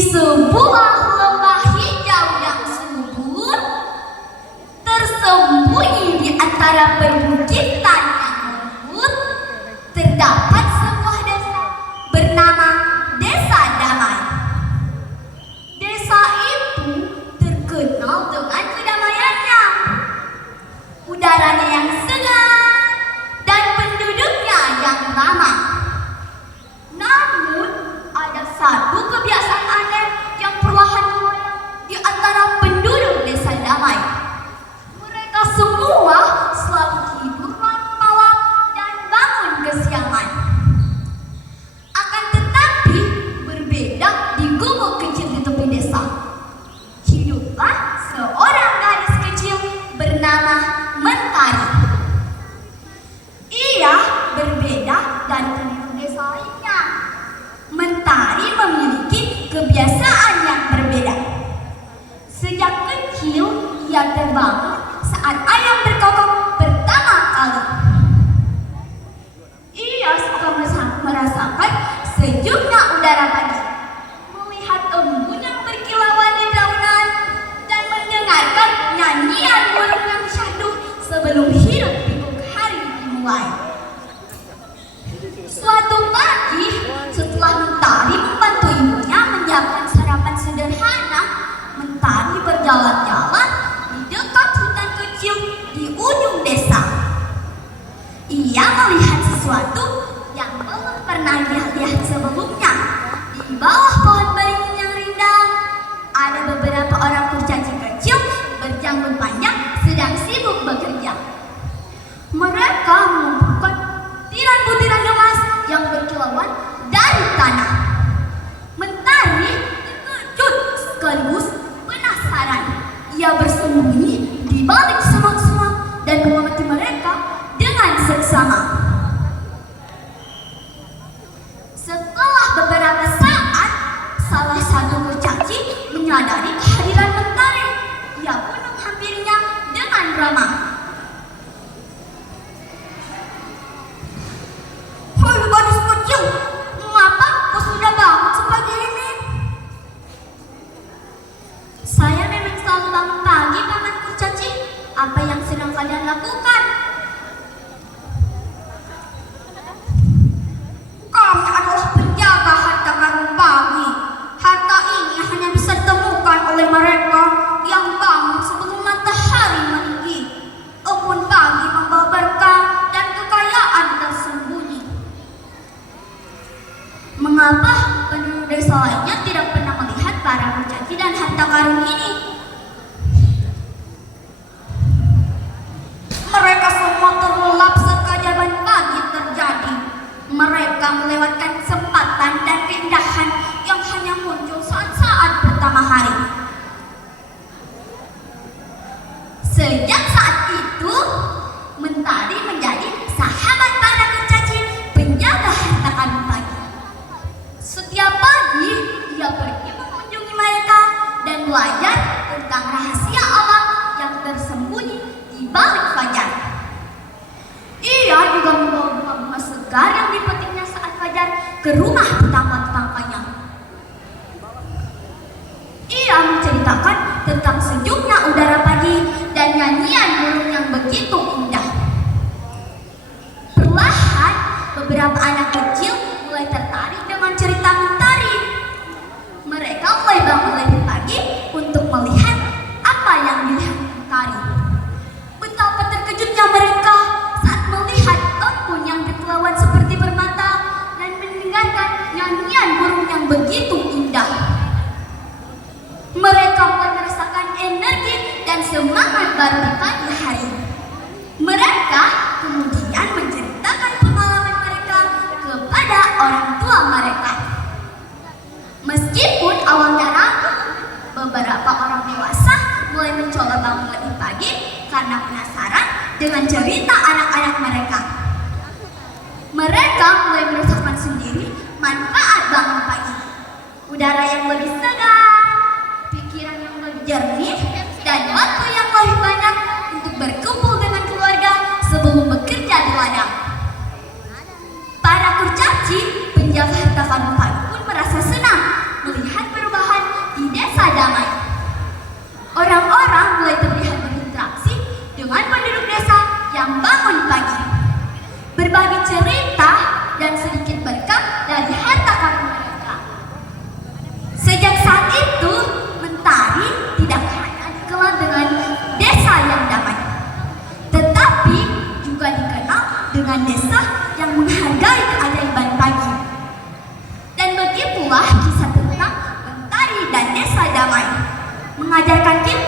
sebuah lembah hijau yang subur, tersembunyi di antara perbukitan yang lembut, terdapat sebuah desa bernama Desa Damai. Desa itu terkenal dengan kedamaiannya, udaranya yang segar, dan penduduknya yang ramah. Namun, ada satu kebiasaan aneh yang perlahan mulai di antara penduduk Desa Damai. Mereka semua selalu tidur malam dan bangun kesiangan. Akan tetapi, berbeda di gubuk kecil di tepi desa. Hiduplah seorang gadis kecil bernama Mentari. Ia berbeda dari penduduk desa lainnya. Mentari memiliki kebiasaan yang berbeda. Sejak kecil, ia terbangun saat ayam berkokok pertama kali. Ia suka merasakan sejuknya udara pagi, melihat embun yang berkilauan di daunan, dan mendengarkan nyanyian burung yang syahdu sebelum hidup pikuk hari dimulai. Suatu pagi, setelah Mentari membantu ibunya menyiapkan sarapan sederhana, Mentari berjalan-jalan di dekat hutan kecil di ujung desa. Ia melihat sesuatu yang belum pernah dia lihat sebelumnya. Di bawah pohon beringin yang rindang, ada beberapa orang kurcaci kecil berjanggut panjang sedang sibuk bekerja. Mereka mengumpulkan butiran-butiran emas yang berkilauan dari tanah. Mentari terkejut sekaligus penasaran. Ia bersembunyi di balik semak-semak dan mengamati mereka dengan seksama. Setelah beberapa saat, salah satu kurcaci menyadari kehadiran Mentari. Ia pun menghampirinya dengan ramah. "Hai gadis kecil, mengapa kau sudah bangun sepagi ini?" "Saya memang selalu bangun pagi, Paman Kurcaci. Apa yang sedang kalian lakukan?" "Kami adalah penjaga harta karun pagi. Harta ini hanya bisa ditemukan oleh mereka yang bangun sebelum matahari meninggi. Embun pagi membawa berkah dan kekayaan tersembunyi." "Mengapa penduduk desa lainnya tidak pernah melihat para kurcaci dan harta karun ini?" "Mereka semua terlelap saat keajaiban pagi terjadi. Mereka melewatkan kesempatan dan keindahan yang hanya muncul saat-saat pertama hari." Sejak saat itu, Mentari menjadi sahabat para kurcaci, penjaga harta karun pagi. Setiap pagi, ia pergi mengunjungi mereka dan belajar tentang rahasia alam yang tersembunyi di balik fajar. Ia juga membawa bunga-bunga segar yang dipetiknya saat fajar ke rumah tetangga-tetangganya. Ia menceritakan tentang sejuknya udara pagi dan nyanyian burung yang begitu indah. Perlahan, beberapa anak kecil mulai tertarik dengan cerita Mentari. Mereka mulai bangun lebih pagi untuk melihat apa yang dilihat Mentari. Betapa terkejutnya mereka saat melihat embun yang berkilauan seperti permata dan mendengarkan nyanyian burung yang begitu indah. Mereka mulai merasakan energi dan semangat baru di pagi hari. Mereka kemudian menceritakan pengalaman mereka kepada orang tua mereka. Meskipun awalnya ragu, beberapa orang dewasa mulai mencoba bangun lebih pagi karena penasaran dengan cerita anak-anak mereka. Mereka mulai merasakan sendiri manfaat bangun pagi. Udara yang lebih segar, pikiran yang lebih jernih, dan waktu yang lebih banyak untuk berkumpul dengan keluarga sebelum bekerja di ladang. Para kurcaci, penjaga harta karun pagi, pun merasa senang melihat perubahan berbagi cerita dan sedikit berkah dari harta karun mereka. Sejak saat itu, Mentari tidak hanya dikenal dengan desa yang damai, tetapi juga dikenal dengan desa yang menghargai keajaiban pagi. Dan begitulah kisah tentang Mentari dan Desa Damai, mengajarkan kita